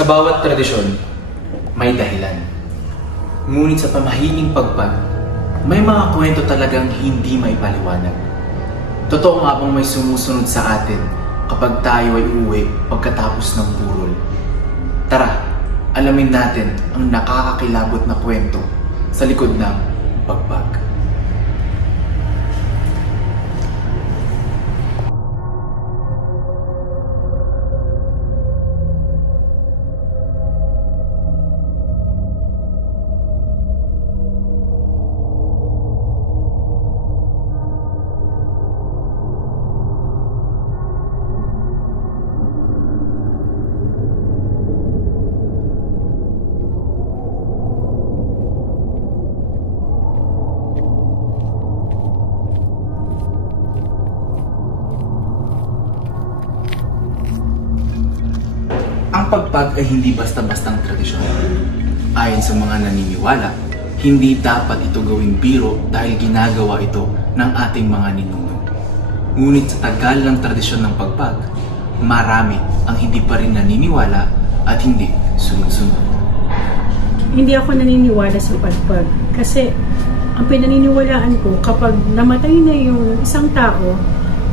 Sa bawat tradisyon, may dahilan. Ngunit sa pamahiing pagpag, may mga kwento talagang hindi maipaliwanag. Totoo nga bang may sumusunod sa atin kapag tayo ay uuwi pagkatapos ng burol? Tara, alamin natin ang nakakakilabot na kwento sa likod ng pagpag. Ang pagpag ay hindi basta-bastang tradisyon. Ayon sa mga naniniwala, hindi dapat ito gawing biro dahil ginagawa ito ng ating mga ninuno. Ngunit sa tagal ng tradisyon ng pagpag, marami ang hindi pa rin naniniwala at hindi sumusunod. Hindi ako naniniwala sa pagpag kasi ang pinaniniwalaan ko kapag namatay na yung isang tao,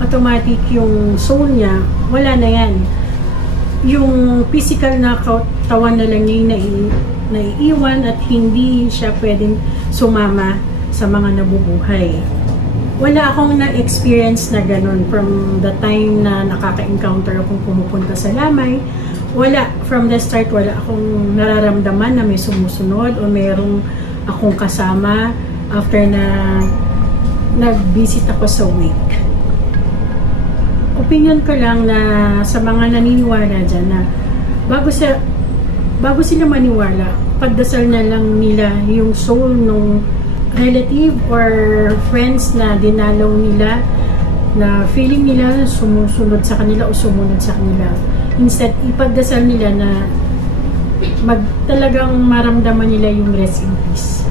automatic yung soul niya, wala na yan. Yung physical na katawan na lang niya naiiwan at hindi siya pwedeng sumama sa mga nabubuhay. Wala akong na-experience na ganun from the time na nakaka-encounter akong pumupunta sa lamay. Wala, from the start, wala akong nararamdaman na may sumusunod o mayroong akong kasama after na nag-visit ako sa wake. Opinion ko lang na sa mga naniniwala dyan na bago sila maniwala, pagdasal na lang nila yung soul ng relative or friends na dinalaw nila na feeling nila sumusunod sa kanila o sumunod sa kanila. Instead, ipagdasal nila na talagang maramdaman nila yung rest in peace.